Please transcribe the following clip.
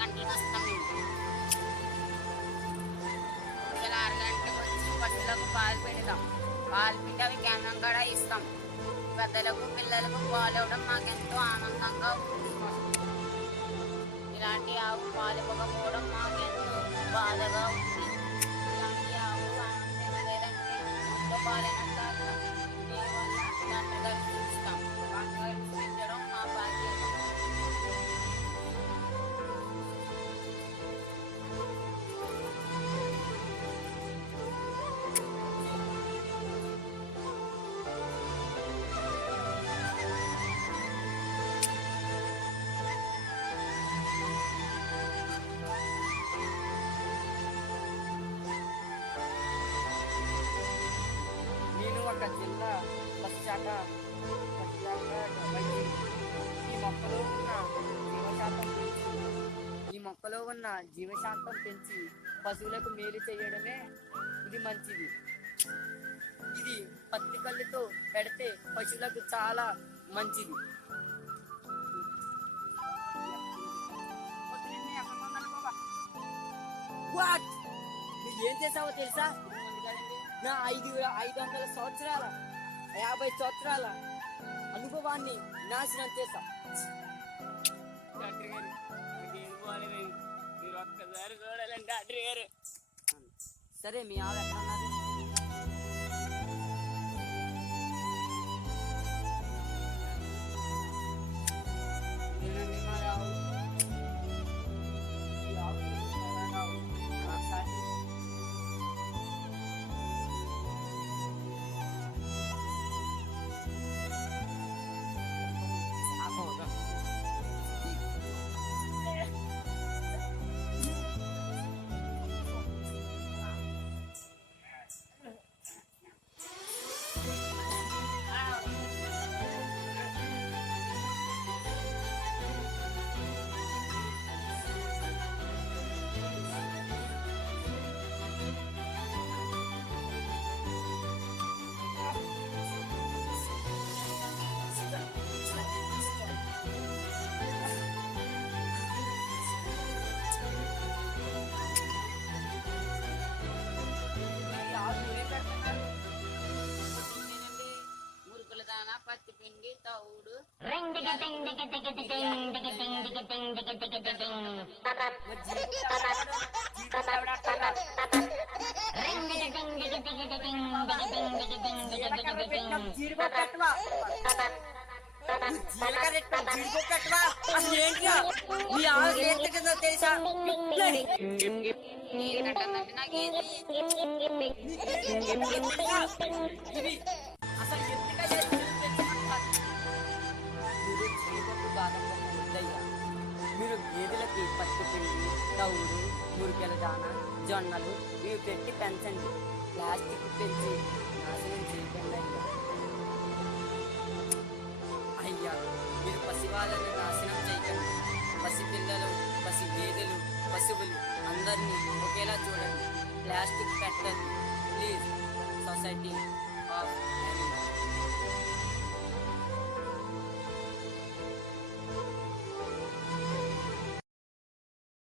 గంటలకు వస్తాం మేము. పొద్దుగల 6 గంటలకు వచ్చి పశువులకు పాలు పిండుతాం. పాలు పిండి అవి కేంద్రం కూడా ఇస్తాం. పెద్దలకు పిల్లలకు పాలు ఇవ్వడం మాకెంతో ఆనందంగా ఉంటుంది. ఇలాంటి ఆవు పాలు ఇవ్వకపోవడం మాకెంతో బాధగా ఉంది. ఇలాంటి ఆవు ఆనందం లేదంటే ఇంట్లో పాలైనంత దీనివల్ల దంట కలిసి ఇస్తాం. దంట కలిసి పెంచడం మా బాధ్యత. నేను ఒక జిల్లా బస్ శాఖ వైద్యుడు. ఈ మొక్కలో ఉన్న జీవశాంతం పెంచి పశువులకు మేలు చేయడమే ఇది మంచిది. ఇది పత్తి కళ్ళుతో పెడితే పశువులకు చాలా మంచిది. వాట్ నువ్వు ఏం చేసావో తెలుసా? నా 500 సంవత్సరాల 50 సంవత్సరాల అనుభవాన్ని నాశనం చేశా. డాక్టర్ గారు మీరు ఒక్కసారి చూడాలండి డాక్టర్ గారు. సరే, మీ ఆవిడ ఎక్కడ ఉన్నది? నేనండి మా రావు. ఈ ఆవు ఒకసారి నేనండి మురుకుల దాన పత్తి పిండి తౌడు నీరు కట్టండి నాకు ఏది అసలు ఎందుకంటే మీరు జీడిపప్పు బాదం పప్పు వద్దయ్యా. మీరు గేదెలకి పత్తి పిండి తౌడు మురికెల దాన జొన్నలు ఇవి పెట్టి పెంచండి. ప్లాస్టిక్ పెంచి నాశనం చేయకండి అయ్యా. అయ్యా, మీరు పసివాళ్ళని నాశనం చేయకండి. పసిపిల్లలు పసి గేదెలు పశువులు అందరినీ ఒకేలా చూడండి. ప్లాస్టిక్ పెట్టండి ప్లీజ్. Society of